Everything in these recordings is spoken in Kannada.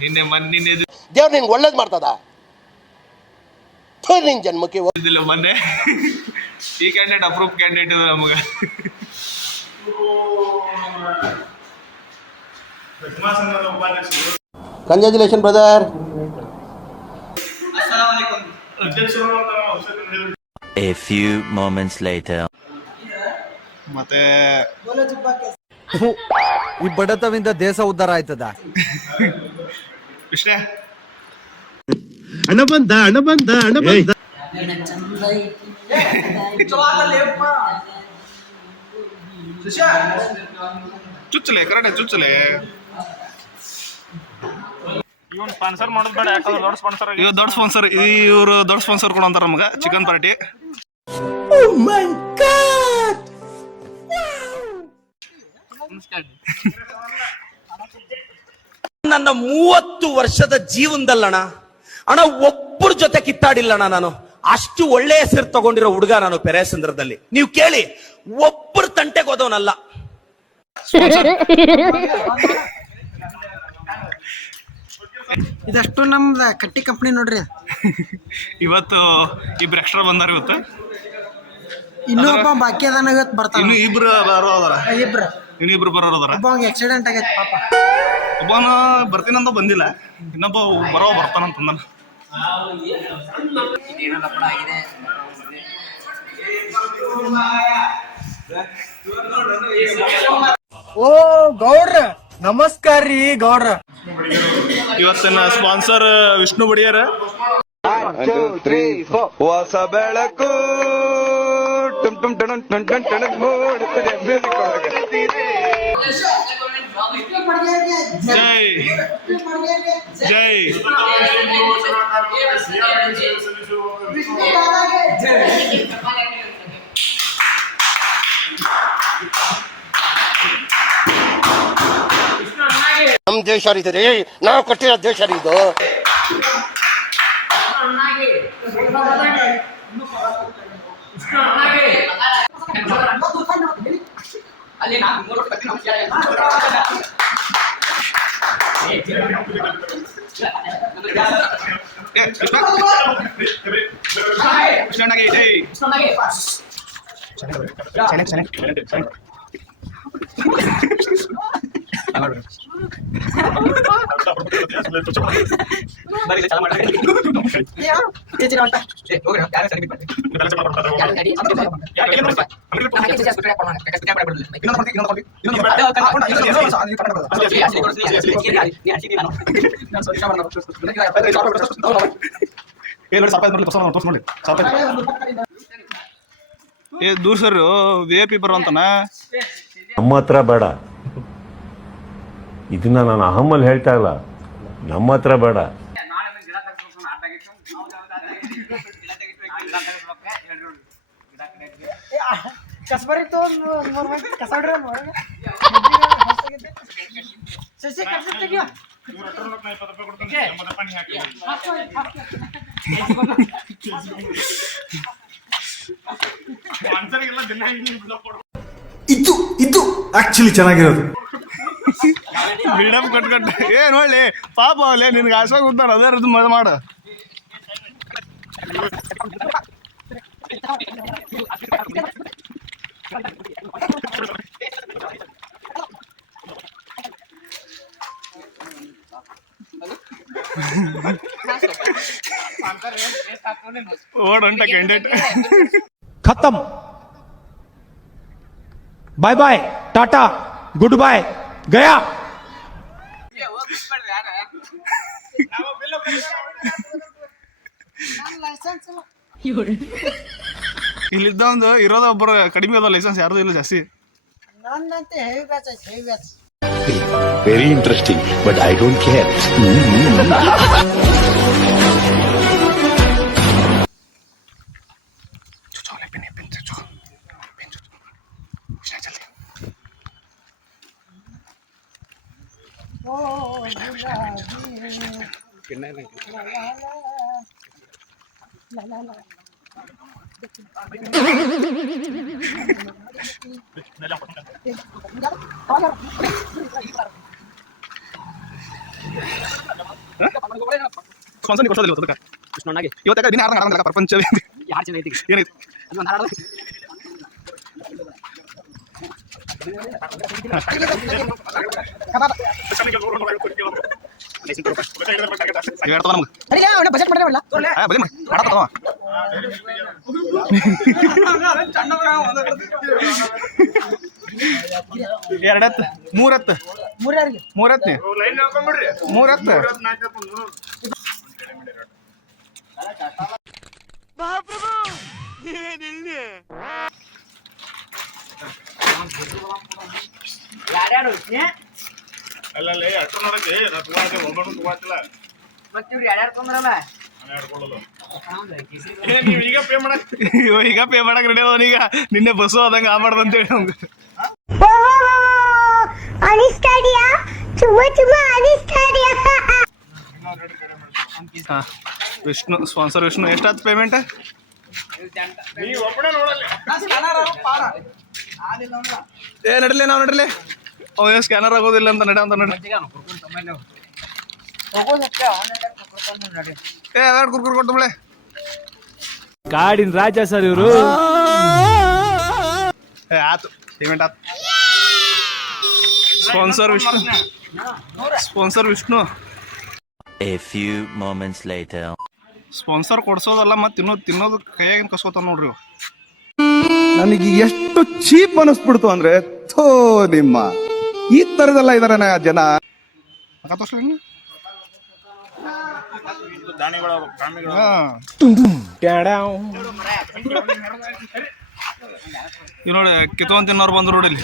ನಿನ್ನೆ ಮೊನ್ನೆ ದೇವ್ರು ನಿನ್ಗೆ ಒಳ್ಳೇದು ಮಾಡ್ತದ ನಿನ್ ಜನ್ಮಕ್ಕೆ ಓದಿಲ್ಲ ಮೊನ್ನೆ ಈ ಕ್ಯಾಂಡಿಡೇಟ್ ಅಪ್ರೂವ್ ಕ್ಯಾಂಡಿಡೇಟ್ ಇದೆ ನಮಗೆ. Congratulation brother. A few moments later. ಮತ್ತೆ ಈ ಬಡತವಿಂದ ದೇಶ ಉದ್ಧಾರ ಆಯ್ತದ. ಕೃಷ್ಣ ಹಣ ಬಂದ ಚುಚ್ಚಲೆ ಕರೆಕ್ಟ್ ಚುಚ್ಚಲೆ. ಇವನ್ ಸ್ಪಾನ್ಸರ್ ಮಾಡೋದು ಬೇಡ, ಯಾಕಂದ್ರೆ ದೊಡ್ಡ ಸ್ಪಾನ್ಸರ್. ಇವ್ ದೊಡ್ಡ ಸ್ಪಾನ್ಸರ್, ಇವ್ರು ದೊಡ್ಡ ಸ್ಪಾನ್ಸರ್ ಕೊಡು ಅಂತಾರ ನಮ್ಗೆ ಚಿಕನ್ ಪಾರ್ಟಿ. ನನ್ನ 30 ವರ್ಷದ ಜೀವನದಲ್ಲಣ್ಣ ಒಬ್ಬರ ಜೊತೆ ಕಿತ್ತಾಡಿಲ್ಲಣ್ಣ ನಾನು. ಅಷ್ಟು ಒಳ್ಳೆ ಹೆಸರು ತಗೊಂಡಿರೋ ಹುಡುಗ ನಾನು ಪೆರೇಸಂದ್ರದಲ್ಲಿ. ನೀವು ಕೇಳಿ, ಒಬ್ಬರು ತಂಟೆಗೆ ಹೋದವನಲ್ಲ. ಇದಷ್ಟು ನಮ್ದ ಕಟ್ಟಿ ಕಂಪ್ನಿ ನೋಡ್ರಿ. ಇವತ್ತು ಇಬ್ರು ಎಕ್ಸ್ಟ್ರಾ ಬಂದಾರ. ಇವತ್ತು ಇನ್ನೊಬ್ಬ ಬಾಕಿ ಅದಾನ, ಇವತ್ತು ಬರ್ತಾನ. ಇನ್ನು ಇಬ್ರು ಬರೋದಾರ, ಇನ್ನಿಬ್ರು ಬರೋದಾರ. ಒಬ್ಬ ಆಕ್ಸಿಡೆಂಟ್ ಆಗೈತೆ ಪಾಪ. ಒಬ್ಬನ ಬರ್ತೀನಂತ ಬಂದಿಲ್ಲ, ಇನ್ನೊಬ್ಬ ಬರ್ತಾನಂತಂದ. ಓ ಗೌಡ್ರ ನಮಸ್ಕಾರ ರೀ ಗೌಡ್ರ. ಇವತ್ತಿನ ಸ್ಪಾನ್ಸರ್ ವಿಷ್ಣು ಬಡಿಯಾರ. ಹೊಸ ಬೆಳಕು ಜೈ ಜೈ. ನಮ್ ದೇಶ ರೀ, ನಾವು ಕಟ್ಟಿರೋ ದೇಶ ರೀ ಇದು. ದೂರ ಸರ್ VIP ಬರುವಂತನ. ನಮ್ಮ ಹತ್ರ ಬೇಡ, ಇದನ್ನ ನಾನು ಅಹಮ್ಮಲ್ಲಿ ಹೇಳ್ತಾ ಇಲ್ಲ. ನಮ್ಮ ಹತ್ರ ಬೇಡ. ಇದು ಆಕ್ಚುಲಿ ಚೆನ್ನಾಗಿರೋದು. ಮೇಡಮ್ ಕಟ್ಕಟ್ಟ ಏನ್ ಒಳ್ಳೆ ಪಾಪ ಅಲ್ಲೇ ನಿನ್ಗೆ ಆಸೆ ಕೂತಾನ. ಅದೇ ರೀತಿ ಮಾಡು. ಓಡಂಟ ಕ್ಯಾಂಡಿಡೇಟ್ ಖತಮ್. ಬಾಯ್ ಬಾಯ್, ಟಾಟಾ, ಗುಡ್ ಬಾಯ್, ಗಯಾ. ಇಲ್ಲಿದ್ದ ಒಂದು ಇರೋದ ಒಬ್ಬರು ಕಡಿಮೆ ಅದ ಲೈಸೆನ್ಸ್, ಯಾರ್ದು ಇಲ್ಲ ಜಾಸ್ತಿ. Very interesting, but I don't care. Sponsor ನೀವು ಕೊಡ್ಸೋದಿಲ್ಲ ಅದಕ್ಕೆ ಇವತ್ತಾಗ ದಿನ ಆಡಂಗ ಪ್ರಪಂಚ ಏನೈತಿ ಬಜೆಟ್ ಮಾಡಿರಲ್ಲ ಎರಡತ್ತು ಮೂರತ್ತು ಮೂರತ್ತು ಮೂರತ್ತು ಅಲ್ಲಲ್ಲಿ ಅಷ್ಟು ನೋಡಕ್ಕೆ ನಾ ತಗೋಳ್ತೆ ಒಬ್ಬನು ತಗೋತಿಲ್ಲ ನೀವು ಈಗ ಪೇ ಮಾಡಕ್ ಈಗ ಪೇ ಮಾಡಕ್ ರೆಡಿ ಅವನೀಗ ನಿನ್ನೆ ಬಸ್ಸು ಆದಂಗ ಆಗ್ಬಾರ್ದು ಅಂತೇಳಿ ಅವ್ನು ಅನಿಸ್ತಾಡಿಯಾ ಚುಮ್ಮ ಚುಮ್ಮ ಅನಿಸ್ತಾಡಿಯಾ ವಿಷ್ಣು ಸ್ಪಾನ್ಸರ್ ವಿಷ್ಣು ಎಷ್ಟಾಯ್ತು ಪೇಮೆಂಟ್ ನೀವು ಒಬ್ಬನೇ ನೋಡಲ್ಲ ಏ ನಡಲಿ ನಾವು ನಡಲಿ ಅವ ಸ್ಕ್ಯಾನರ್ ಆಗೋದಿಲ್ಲ ಅಂತ ನಡ ಅಂತ ನೋಡಿ ಏ ಅವೆರಡು ಕುರ್ಕುರ್ ಕೊಡ್ತಂಬಳೆ ಕಾಡಿನ ರಾಜ ಸರ್ ಇವರು ಏ ಆತು ಪೇಮೆಂಟ್ ಆತು sponsor Vishnu A few moments later. Sponsor ಕೊಡ್ಸೋದಲ್ಲ ಮತ್ತೆ ತಿನ್ನೋದು ಕೈಯಾಗಿನ ಕಸ್ಕೋತಾರ ನೋಡ್ರಿ ಇವು. ನನಗೆ ಎಷ್ಟು ಚೀಪ್ ಅನಿಸ್ಬಿಡ್ತು ಅಂದ್ರೆ ಥೋ ನಿಮ್ಮ ಈ ತರದೆಲ್ಲ ಇದಾರೆ ಜನ. ಅಕ್ಕ ತೋರ್ಸ್ಲಿ ನೀನು? ದಾನಿಗಳು ಪ್ರಾಣಿಗಳು ಹಾ. ಇವ್ ನೋಡಿ ಕಿತ್ಕೊಂಡ್ ತಿನ್ನೋರು ಬಂದ್ರು ನೋಡಿ ಇಲ್ಲಿ.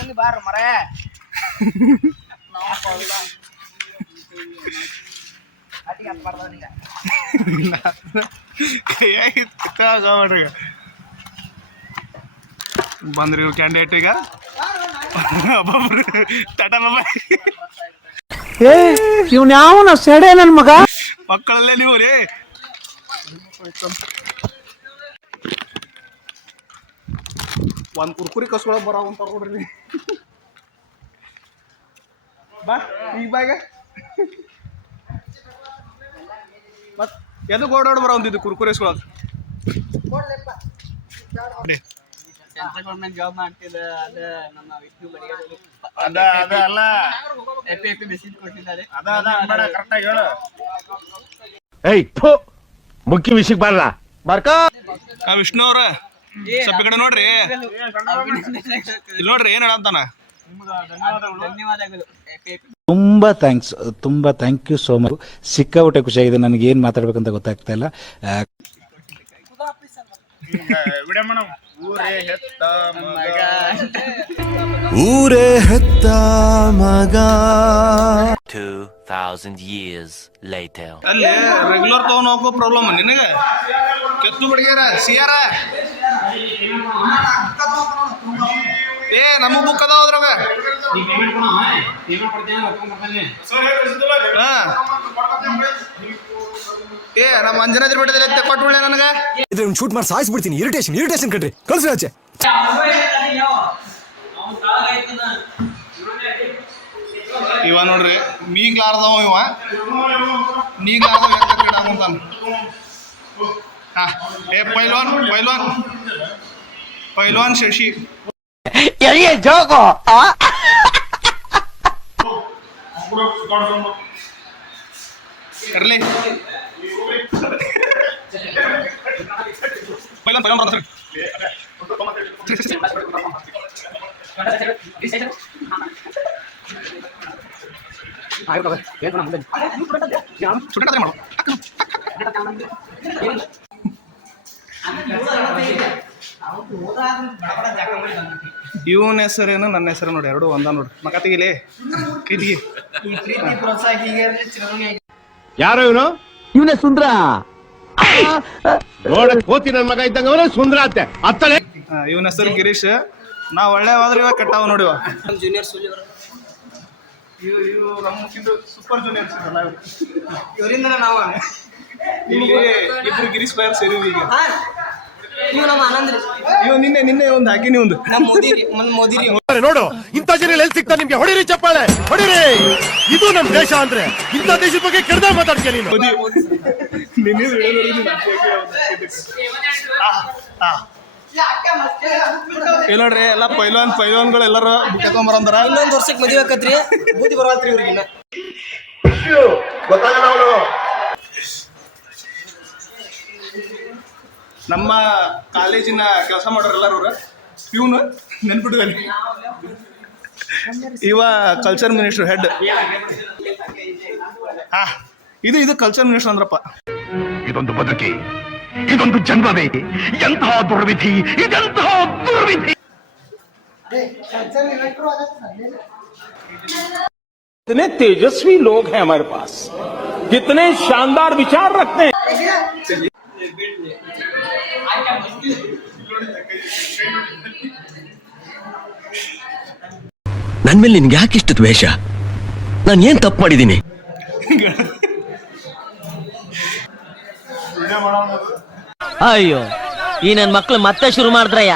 ಕೈಯಾಗಿ ಕಿತ್ತಾಗ ಬಂದ್ರಿ ಇವ್ ಕ್ಯಾಂಡಿಡೇಟ್ ಈಗ ಒಬ್ಬೊಬ್ರು ಟಾಟಾ ಬಾಬಾಯ್ ಇವ್ನ ಯಾವನ ಸೆಡೆ ನನ್ ಮಗ ಮಕ್ಕಳಲ್ಲೇ ನೀವು ರೀ ಒಂದ್ ಕುರ್ಕುರಿ ಕಸ್ಕೊಳಕ್ ಬರಾವಂತಾರ ನೋಡ್ರಿ ಬಾ ಈಗ ಬಾಗ ಮತ್ ಎದಕ್ ಓಡಾಡ್ ಬರಾವಂತಿದ್ದು ಕುರ್ಕುರಿ ಇಸ್ಕೊಳಕ್ ಜಾಬ್ ಮಾಡ್ತಿದ್ದ ಅದ ನಮ್ಮ ವಿಷ್ಣು ಬಡಿಗೆ ಅದ ಅದ ಅಲ್ಲ ಮೆಸೇಜ್ ಕೊಟ್ಟಿದ್ದಾರೆ ಅದ ಅದ ಅನ್ಬೇಡ ಕರೆಕ್ಟಾಗಿ ಹೇಳು ಮುಖ್ಯ ವಿಷಯಕ್ಕೆ ಬರಲ್ಲ ವಿಷ್ಣು ಅವ್ರ ಸ್ವಲ್ಪ ಈ ಕಡೆ ನೋಡ್ರಿ ಇಲ್ಲಿ ನೋಡ್ರಿ ಏನ್ ಹೇಳಂತಾನ ಧನ್ಯವಾದಗಳು ತುಂಬಾ ಥ್ಯಾಂಕ್ ಯು ಸೋ ಮಚ್. ಸಿಕ್ಕಾಪಟ್ಟೆ ಖುಷಿಯಾಗಿದೆ. ನನಗೆ ಏನ್ ಮಾತಾಡ್ಬೇಕಂತ ಗೊತ್ತಾಗ್ತಾ ಇಲ್ಲ. ವಿಡಿಯೋ ಮಾಡೋಣ ಊರೇ ಹೆತ್ತ ಮಗ 2000 years later. ಅಲ್ಲಿ ರೆಗ್ಯುಲರ್ ತಗೊಂಡ್ ಹೋಗೋ ಪ್ರಾಬ್ಲಮ್ ನಿನಗೆ ಕೆತ್ತು ಬಡಿಗೆರ ಸಿಯಾರ ಏ ನಮ್ಮ ಬುಕ್ ಅದಾವ ಅದ್ರಾಗ ಏ ನಮ್ಮ ಅಂಜನಾದ್ರಿ ಬೆಟ್ಟದಲ್ಲಿ ಕೊಟ್ಬಿಡ್ಲೆ ನನಗೆ ಇದ್ರ ಶೂಟ್ ಮಾಡಿ ಸಾಯಿಸ್ಬಿಡ್ತೀನಿ. ಇರಿಟೇಷನ್ ಕಣ್ರಿ ಕಳ್ಸಿ ಆಚೆ. ಇವ ನೋಡ್ರಿ ಮೀಗ್ಲಾರ್ದವ ಇವ ನೀಗ್ಲಾರ್ದವ ಅಂತಾನ. ಹಾ ಏ ಪೈಲ್ವಾನ್ ಶಶಿ ಇರ್ಲಿ ಪೈಲ್ವಾನ್ ಬರ್ತಾರೆ ಸುಟ್ಟ ಮಾಡು ಇವನ ಹೆಸರೇನು ನನ್ನ ಹೆಸರು ನೋಡಿ ಎರಡು ಒಂದ ನೋಡಿ ಮಕ ತೆಗಿಲಿ ಕಿದ್ಗಿ ಯಾರೋ ಇವನೇ ಸುಂದ್ರ ನೋಡಕ್ ಹೋತಿ ನನ್ ಮಗ ಇದ್ದಂಗ ಅವನೇ ಸುಂದ್ರ ಅಂತೆ ಅತ್ತಲೆ. ಇವನ ಹೆಸರು ಗಿರೀಶ್. ನಾವ್ ಒಳ್ಳೆವಾದ್ರೆ ಇವಾಗ ಕೆಟ್ಟವ ನೋಡಿವ ಜೂನಿಯರ್ ಇವು ನಮ್ಗಿಂತ ಸೂಪರ್ ಜೂನಿಯರ್ಸ್ ಇವರಿಂದ ನಾವು ಇಬ್ರು ಗಿರೀಶ್ ಬಾಯರ್ ಸೇರಿವಿ ಈಗ ನೀವು ನಮ್ಮ ಆನಂದ್ರಿ ಇವ್ ನಿನ್ನೆ ಒಂದು ಹಾಕಿನಿ ಒಂದು ನಮ್ಮ ಮೋದಿ ರೀ ನೋಡು ಇಂಥ ಜನ ಎಲ್ಲಿ ಸಿಗ್ತಾ ನಿಮ್ಗೆ ಹೊಡಿರಿ ಚಪ್ಪಾಳೆ ಹೊಡಿರಿ ಇದು ನಮ್ ದೇಶ ಅಂದ್ರೆ ಇಂಥ ದೇಶದ ಬಗ್ಗೆ ಕೆಡ್ದ ಮಾತಾಡ್ತೀಯ ನೀನು ಇಲ್ಲಿ ನೋಡ್ರಿ ಎಲ್ಲ ಪೈಲ್ವಾನ್ಗಳು ಎಲ್ಲರೂ ಬುಕ್ ತಗೊಂಬರಂದಾರ. ಇನ್ನೊಂದು ವರ್ಷಕ್ಕೆ ಮದುವೆ ಆಕತ್ರಿ ಬೂದಿ ಬರವಲ್ತ್ರಿ ಇವ್ರಿಗೆ ನಮ್ಮ ಕಾಲೇಜಿನ ಕೆಲಸ ಮಾಡೋರು ಎಲ್ಲರೂ ಇವ್ನು ನೆನ್ಪಿಟ್ಟು ಇವ ಕಲ್ಚರ್ ಮಿನಿಸ್ಟರ್ ಹೆಡ್. ಇದು ಕಲ್ಚರ್ ಮಿನಿಸ್ಟರ್ ಅಂದ್ರಪ್ಪ. ಇದೊಂದು ಬದುಕಿ ಇದೊಂದು ಜನ್ಮವೇ ಎಂತಹ ದುರ್ವಿಧಿ ಇದೆಂತಹ ದುರ್ವಿಧಿ. कितने तेजस्वी लोग हैं हमारे पास, कितने शानदार विचार रखते हैं. ನನ್ ಮೇಲೆ ನಿನ್ಗೆ ಯಾಕೆ ಇಷ್ಟು ದ್ವೇಷ? ನಾನು ಏನ್ ತಪ್ಪು ಮಾಡಿದ್ದೀನಿ? ಅಯ್ಯೋ ಈ ನನ್ ಮಕ್ಳು ಮತ್ತೆ ಶುರು ಮಾಡಿದ್ರಯ್ಯ.